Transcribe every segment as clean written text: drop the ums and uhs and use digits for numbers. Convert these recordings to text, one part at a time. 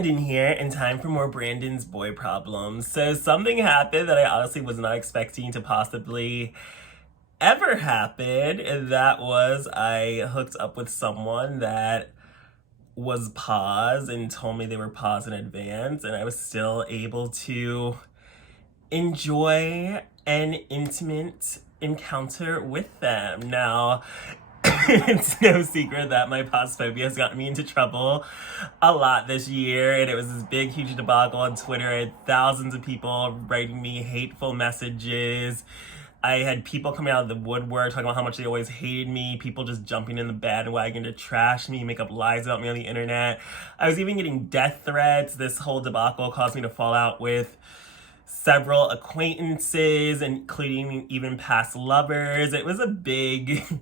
Branden here, and time for more Branden's boy problems. So something happened that I honestly was not expecting to possibly ever happen, and that was I hooked up with someone that was paused and told me they were paused in advance, and I was still able to enjoy an intimate encounter with them. Now, it's no secret that my Pozphobia has gotten me into trouble a lot this year, and it was this big, huge debacle on Twitter. I had thousands of people writing me hateful messages. I had people coming out of the woodwork talking about how much they always hated me, people just jumping in the bandwagon to trash me, make up lies about me on the internet. I was even getting death threats. This whole debacle caused me to fall out with several acquaintances, including even past lovers. It was a big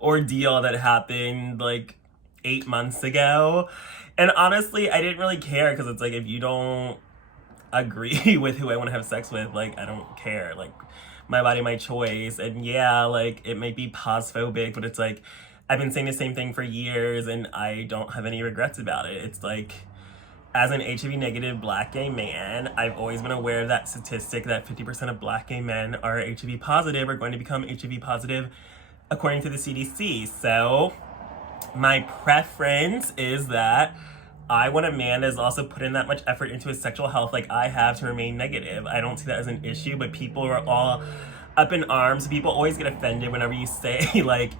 ordeal that happened like 8 months ago. And honestly, I didn't really care because it's like, if you don't agree with who I want to have sex with, like, I don't care. Like, my body, my choice. And yeah, like, it might be posphobic, but it's like, I've been saying the same thing for years and I don't have any regrets about it. It's like, as an HIV negative black gay man, I've always been aware of that statistic that 50% of black gay men are HIV positive or going to become HIV positive according to the CDC. So my preference is that I want a man that's also put in that much effort into his sexual health like I have to remain negative. I don't see that as an issue, but people are all up in arms. People always get offended whenever you say, like,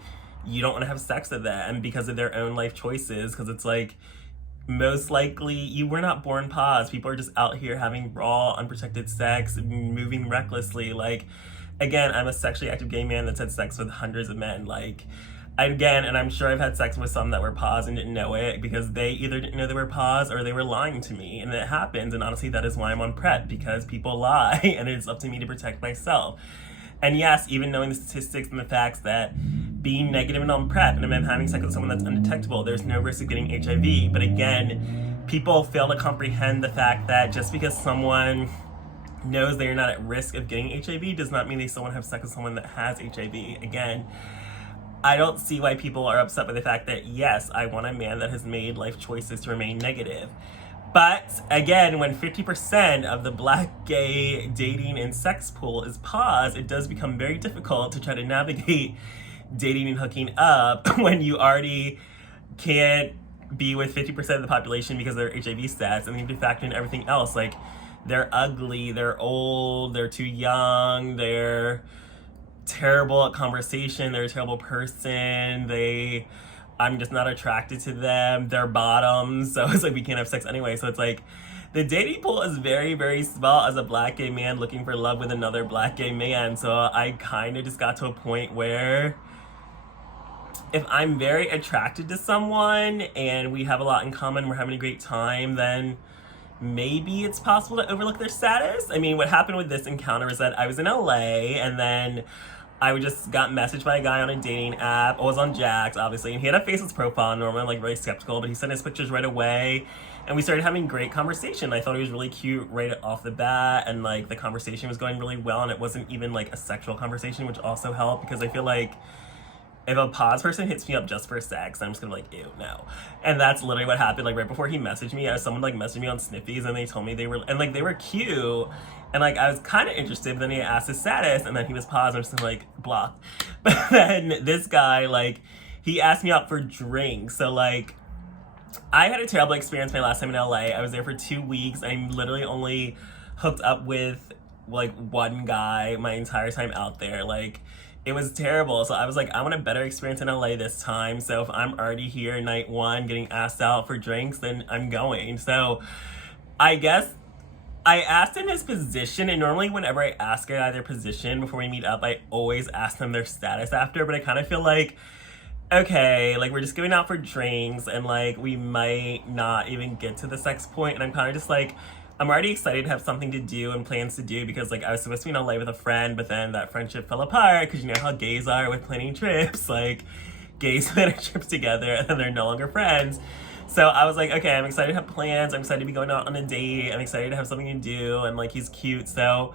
you don't want to have sex with them because of their own life choices, because it's like, most likely you were not born paused. People are just out here having raw, unprotected sex, moving recklessly. Like, again, I'm a sexually active gay man that's had sex with hundreds of men. Like, again, and I'm sure I've had sex with some that were paused and didn't know it because they either didn't know they were paused or they were lying to me. And it happens. And honestly, that is why I'm on PrEP, because people lie and it's up to me to protect myself. And yes, even knowing the statistics and the facts that being negative and on PrEP and I'm having sex with someone that's undetectable, there's no risk of getting HIV. But again, people fail to comprehend the fact that just because someone knows they're not at risk of getting HIV does not mean they still want to have sex with someone that has HIV. Again, I don't see why people are upset by the fact that, yes, I want a man that has made life choices to remain negative. But again, when 50% of the black gay dating and sex pool is paused, it does become very difficult to try to navigate dating and hooking up when you already can't be with 50% of the population because of their HIV stats, and then you have to factor in everything else. Like, they're ugly, they're old, they're too young, they're terrible at conversation, they're a terrible person, I'm just not attracted to them, they're bottoms, so it's like we can't have sex anyway. So it's like, the dating pool is very, very small as a black gay man looking for love with another black gay man. So I kind of just got to a point where if I'm very attracted to someone and we have a lot in common, we're having a great time, then maybe it's possible to overlook their status. I mean, what happened with this encounter is that I was in LA and then I just got messaged by a guy on a dating app. I was on Jax, obviously, and he had a faceless profile. Normally, I'm like really skeptical, but he sent his pictures right away, and we started having great conversation. I thought he was really cute right off the bat, and like the conversation was going really well, and it wasn't even like a sexual conversation, which also helped because I feel like if a pause person hits me up just for sex, I'm just gonna be like, ew, no. And that's literally what happened. Like, right before he messaged me, someone like messaged me on Sniffies and they told me they were cute. And like, I was kind of interested, but then he asked his status and then he was paused. I'm just like, blocked. But then this guy, like, he asked me out for drinks. So like, I had a terrible experience my last time in LA. I was there for 2 weeks. I literally only hooked up with like one guy my entire time out there. Like, it was terrible. So I was like, I want a better experience in LA this time. So if I'm already here night one getting asked out for drinks, then I'm going. So I guess I asked him his position, and normally whenever I ask a guy their position before we meet up, I always ask them their status after, but I kind of feel like, okay, like, we're just going out for drinks and like we might not even get to the sex point, and I'm kind of just like, I'm already excited to have something to do and plans to do because like I was supposed to be in LA with a friend, but then that friendship fell apart because you know how gays are with planning trips. Like, gays plan trips together and then they're no longer friends. So I was like, okay, I'm excited to have plans. I'm excited to be going out on a date. I'm excited to have something to do, and like, he's cute. So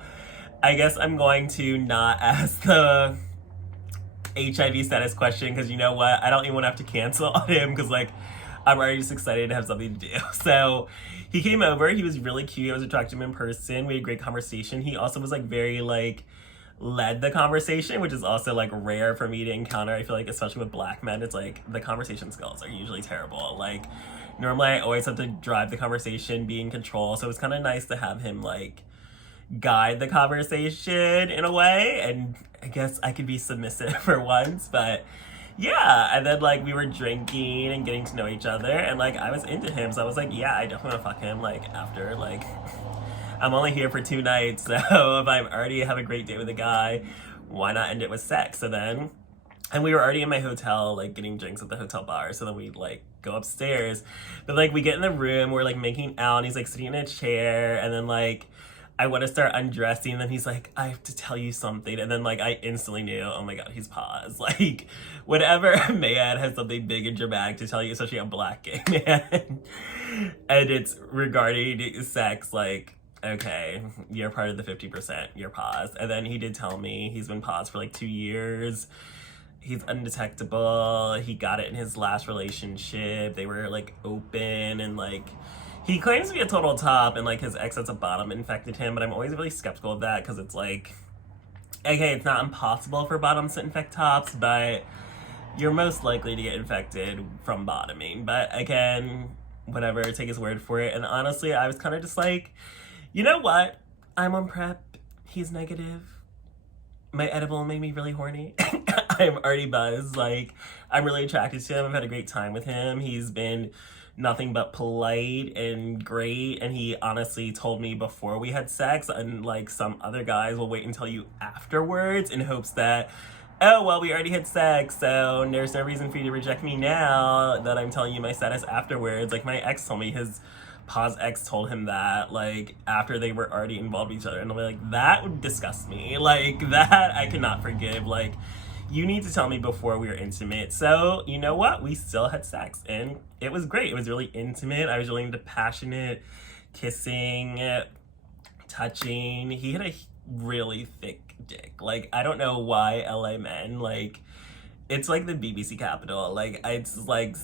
I guess I'm going to not ask the HIV status question because you know what? I don't even want to have to cancel on him because like, I'm already just excited to have something to do. So he came over. He was really cute. I was attracted to him in person. We had a great conversation. He also was like very like led the conversation, which is also like rare for me to encounter. I feel like especially with black men, it's like the conversation skills are usually terrible. Like normally I always have to drive the conversation, be in control. So it was kind of nice to have him like guide the conversation in a way, and I guess I could be submissive for once. But yeah, and then like we were drinking and getting to know each other, and like I was into him, so I was like, yeah, I definitely want to fuck him. Like after like I'm only here for 2 nights, so if I already have a great date with a guy, why not end it with sex? So then, and we were already in my hotel, like getting drinks at the hotel bar. So then we like go upstairs, but like we get in the room, we're like making out, and he's like sitting in a chair, and then like I want to start undressing, and then he's like, I have to tell you something. And then like I instantly knew, oh my god, he's paused. Like whenever a man has something big and dramatic to tell you, especially a black gay man, and it's regarding sex, like, okay, you're part of the 50%, you're paused. And then he did tell me he's been paused for like 2 years. He's undetectable. He got it in his last relationship. They were like open, and like he claims to be a total top, and like his ex at the bottom infected him, but I'm always really skeptical of that because it's like, okay, it's not impossible for bottoms to infect tops, but you're most likely to get infected from bottoming. But again, whatever, take his word for it. And honestly, I was kind of just like, you know what? I'm on PrEP. He's negative. My edible made me really horny. I'm already buzzed. Like, I'm really attracted to him. I've had a great time with him. He's been nothing but polite and great, and he honestly told me before we had sex, and like some other guys will wait until you afterwards in hopes that, oh well, we already had sex, so there's no reason for you to reject me now that I'm telling you my status afterwards. Like my ex told me his pause ex told him that like after they were already involved with each other, and I'm like, that would disgust me. Like that I cannot forgive. Like you need to tell me before we were intimate. So you know what, we still had sex, and it was great. It was really intimate. I was really into passionate kissing, touching. He had a really thick dick. Like I don't know why LA men, like it's like the BBC capital. Like it's like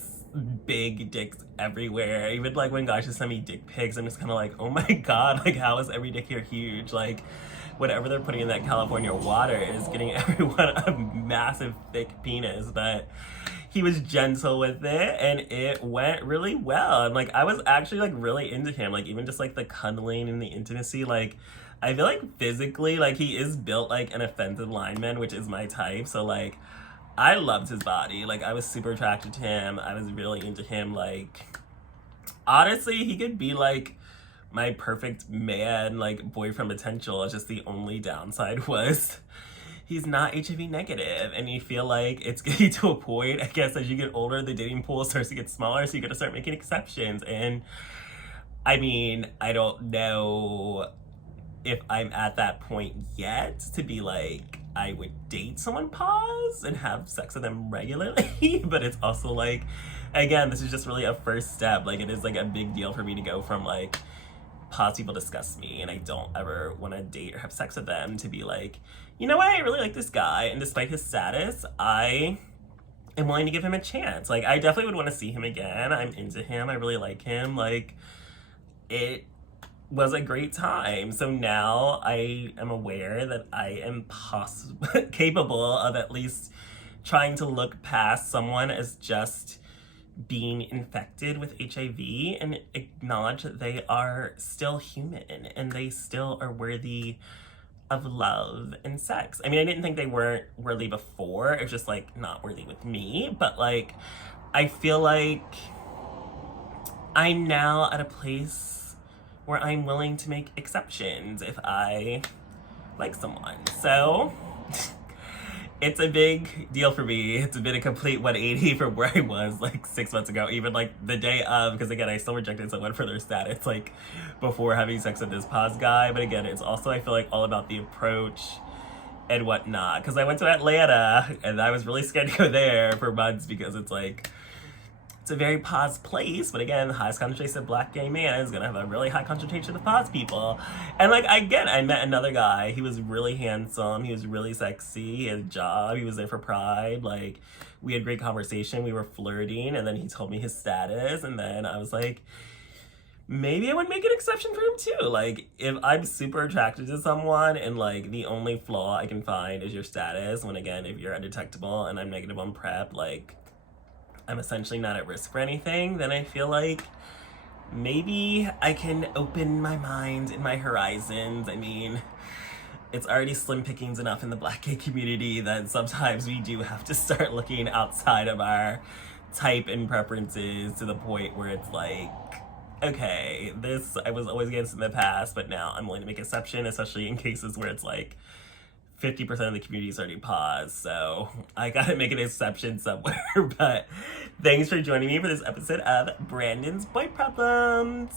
big dicks everywhere. Even like when guys just send me dick pics, I'm just kind of like, oh my god, like how is every dick here huge? Like whatever they're putting in that California water is getting everyone a massive thick penis. But he was gentle with it, and it went really well. And like I was actually like really into him. Like even just like the cuddling and the intimacy, like I feel like physically, like he is built like an offensive lineman, which is my type. So like I loved his body. Like I was super attracted to him. I was really into him. Like honestly, he could be like my perfect man, like boyfriend potential. It's just the only downside was he's not HIV negative, and you feel like it's getting to a point, I guess, as you get older, the dating pool starts to get smaller, so you gotta start making exceptions. And I mean, I don't know if I'm at that point yet to be like, I would date someone pause and have sex with them regularly, but it's also like, again, this is just really a first step. Like it is like a big deal for me to go from like, pause people disgust me and I don't ever want to date or have sex with them, to be like, you know what, I really like this guy, and despite his status, I am willing to give him a chance. Like I definitely would want to see him again. I'm into him. I really like him. Like it was a great time. So now I am aware that I am capable of at least trying to look past someone as just being infected with HIV and acknowledge that they are still human and they still are worthy of love and sex. I mean, I didn't think they weren't worthy before. It was just like not worthy with me. But like, I feel like I'm now at a place where I'm willing to make exceptions if I like someone. So it's a big deal for me. It's been a complete 180 from where I was like 6 months ago, even like the day of, because again, I still rejected someone for their status like before having sex with this pause guy. But again, it's also, I feel like, all about the approach and whatnot. Because I went to Atlanta and I was really scared to go there for months because it's like, it's a very pos place, but again, the highest concentration of black gay man is gonna have a really high concentration of pos people. And like, again, I met another guy. He was really handsome. He was really sexy. He had a job. He was there for Pride. Like, we had great conversation. We were flirting, and then he told me his status, and then I was like, maybe I would make an exception for him too. Like, if I'm super attracted to someone and like the only flaw I can find is your status, when again, if you're undetectable and I'm negative on PrEP, like, I'm essentially not at risk for anything, then I feel like maybe I can open my mind and my horizons. I mean, it's already slim pickings enough in the black gay community that sometimes we do have to start looking outside of our type and preferences to the point where it's like, okay, this I was always against in the past, but now I'm willing to make exception, especially in cases where it's like 50% of the community is already paused, so I gotta make an exception somewhere. But thanks for joining me for this episode of Branden's Boy Problems.